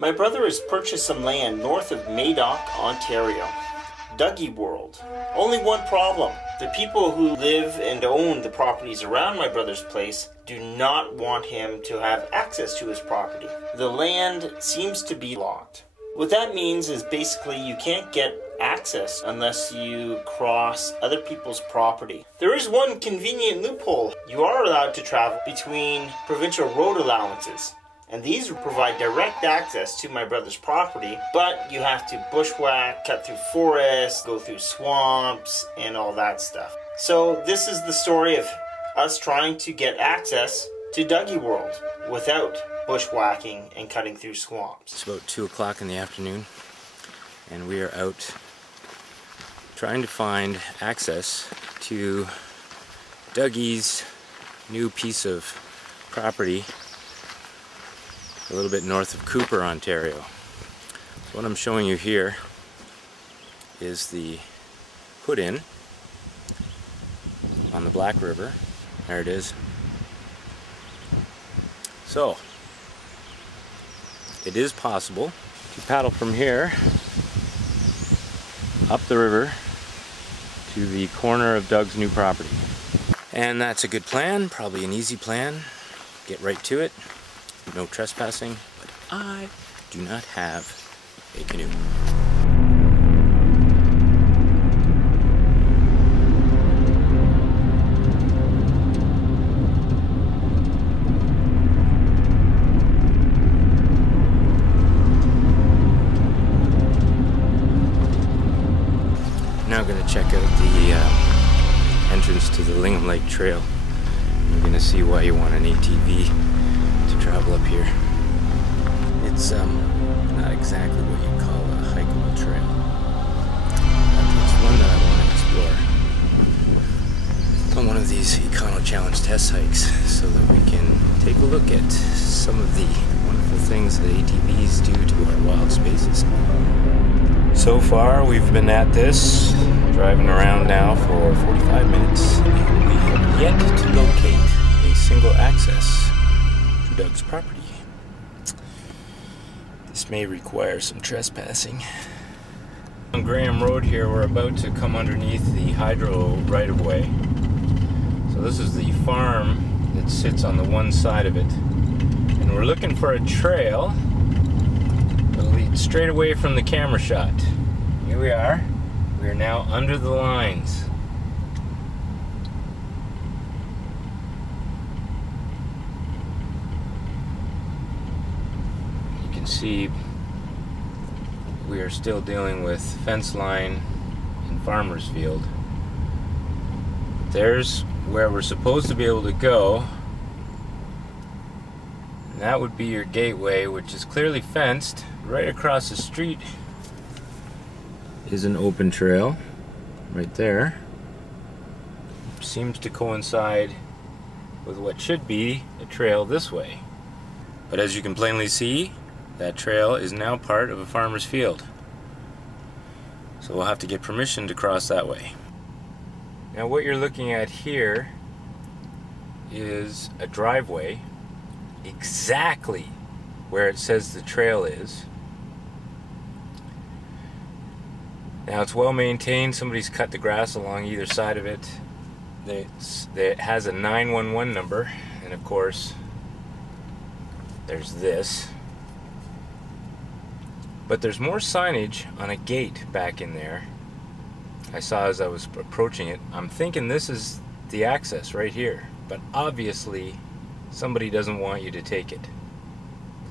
My brother has purchased some land north of Madoc, Ontario. Dougie World. Only one problem. The people who live and own the properties around my brother's place do not want him to have access to his property. The land seems to be locked. What that means is basically you can't get access unless you cross other people's property. There is one convenient loophole. You are allowed to travel between provincial road allowances, and these provide direct access to my brother's property, but you have to bushwhack, cut through forests, go through swamps, and all that stuff. So this is the story of us trying to get access to Dougie World without bushwhacking and cutting through swamps. It's about 2 o'clock in the afternoon, and we are out trying to find access to Dougie's new piece of property a little bit north of Cooper, Ontario. So what I'm showing you here is the put-in on the Black River. There it is. So it is possible to paddle from here up the river to the corner of Doug's new property. And that's a good plan, probably an easy plan. Get right to it. No trespassing, but I do not have a canoe. Now I'm going to check out the entrance to the Lingham Lake Trail. You're going to see why you want an ATV to travel up here. It's not exactly what you'd call a hikeable trail, but it's one that I want to explore on one of these Econo Challenge test hikes so that we can take a look at some of the wonderful things that ATVs do to our wild spaces. So far we've been at this, driving around now for 45 minutes, and we have yet to locate a single access to Doug's property. This may require some trespassing. On Graham Road here, we're about to come underneath the hydro right-of-way. So this is the farm that sits on the one side of it. And we're looking for a trail that'll lead straight away from the camera shot. Here we are. We are now under the lines. You can see we are still dealing with fence line in farmer's field. There's where we're supposed to be able to go. And that would be your gateway, which is clearly fenced. Right across the street is an open trail right there. Seems to coincide with what should be a trail this way. But as you can plainly see, that trail is now part of a farmer's field. So we'll have to get permission to cross that way. Now what you're looking at here is a driveway exactly where it says the trail is. Now it's well maintained. Somebody's cut the grass along either side of it. It has a 911 number, and of course there's this. But there's more signage on a gate back in there. I saw as I was approaching it. I'm thinking this is the access right here, but obviously somebody doesn't want you to take it.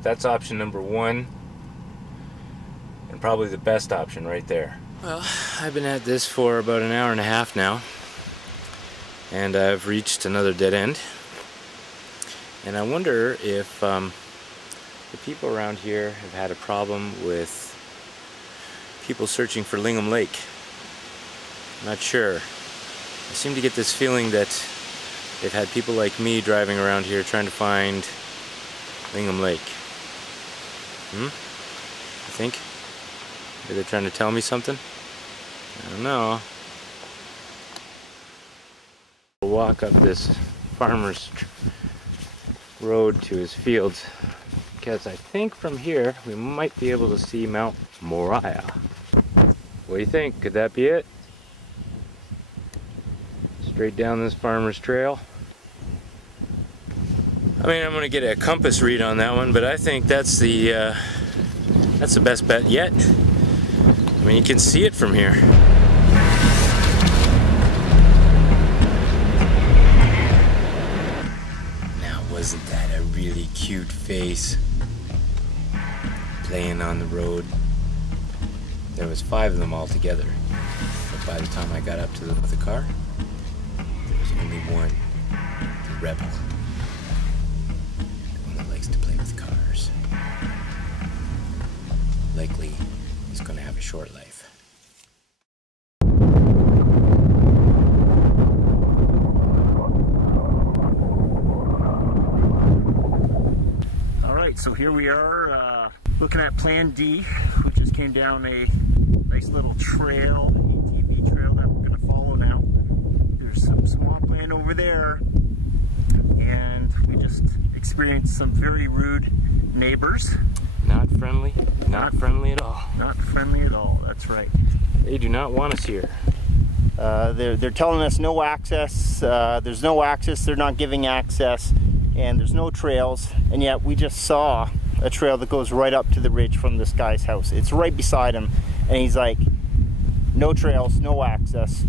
That's option number one, and probably the best option right there. Well, I've been at this for about an hour and a half now, and I've reached another dead end. And I wonder if the people around here have had a problem with people searching for Lingham Lake. I'm not sure. I seem to get this feeling that they've had people like me driving around here trying to find Lingham Lake. You think? Maybe they're trying to tell me something? I don't know. We'll walk up this farmer's road to his fields. because I think from here we might be able to see Mount Moriah. What do you think? Could that be it? Straight down this farmer's trail. I mean, I'm gonna get a compass read on that one, but I think that's the best bet yet. I mean, you can see it from here. Now, wasn't that a really cute face? Playing on the road. There was 5 of them all together, but by the time I got up to the car, there was only one, the rebel. The one that likes to play with cars. Likely, he's gonna have a short life. Alright, so here we are looking at Plan D. We just came down a nice little trail, ATV trail that we're going to follow now. There's some swampland over there, and we just experienced some very rude neighbors. Not friendly, not friendly at all. Not friendly at all, that's right. They do not want us here. They're telling us no access, there's no access, they're not giving access, and there's no trails, and yet we just saw a trail that goes right up to the ridge from this guy's house. It's right beside him, and he's like, no trails, no access.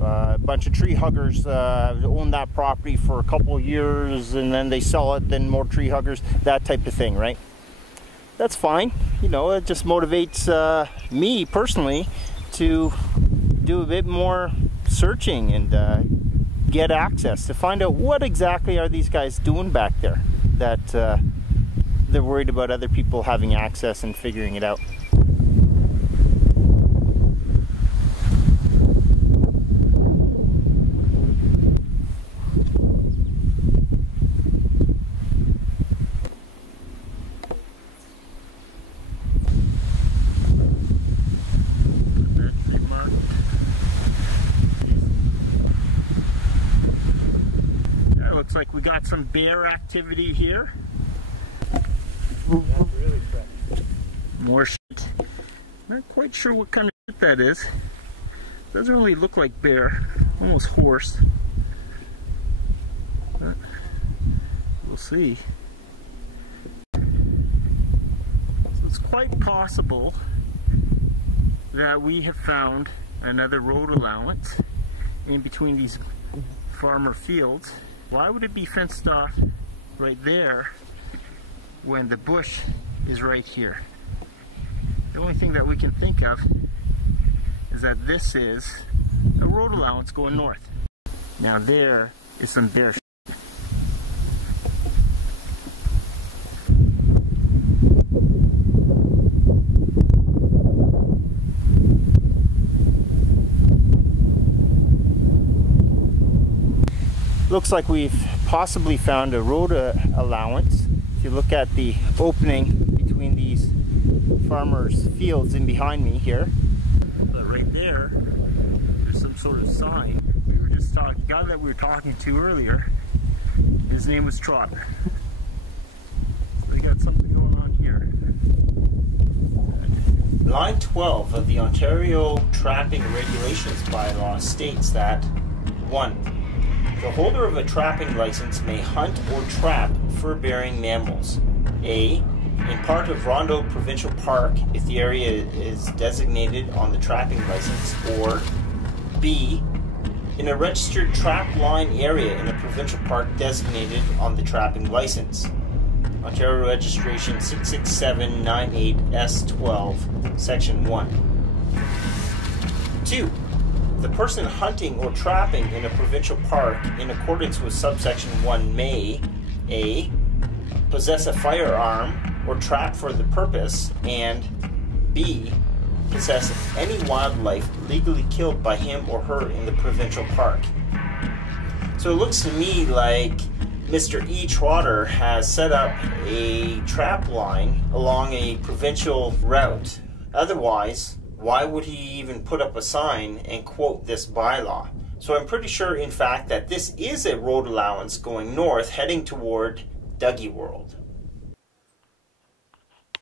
A bunch of tree huggers own that property for a couple of years, and then they sell it, then more tree huggers, that type of thing, right? That's fine. You know, it just motivates me personally to do a bit more searching and get access to find out what exactly are these guys doing back there that they're worried about other people having access and figuring it out. Looks like we got some bear activity here. Really fresh. More shit. Not quite sure what kind of shit that is. Doesn't really look like bear. Almost horse. But we'll see. So it's quite possible that we have found another road allowance in between these farmer fields. Why would it be fenced off right there when the bush is right here? The only thing that we can think of is that this is a road allowance going north. Now there is some bear shit. Looks like we've possibly found a road allowance. If you look at the opening between these farmers' fields in behind me here. But right there, there's some sort of sign. We were just talking, the guy that we were talking to earlier, his name was Trotter. So we got something going on here. Line 12 of the Ontario Trapping Regulations bylaw states that 1. The holder of a trapping license may hunt or trap fur-bearing mammals. A. In part of Rondo Provincial Park if the area is designated on the trapping license, or B. In a registered trap line area in a provincial park designated on the trapping license. Ontario Registration 66798S12, Section 1. 2. The person hunting or trapping in a provincial park in accordance with subsection 1 may A. Possess a firearm or trap for the purpose, and B. Possess any wildlife legally killed by him or her in the provincial park. So it looks to me like Mr. E. Trotter has set up a trap line along a provincial route. Otherwise, why would he even put up a sign and quote this bylaw? So I'm pretty sure, in fact, that this is a road allowance going north, heading toward Dougie World.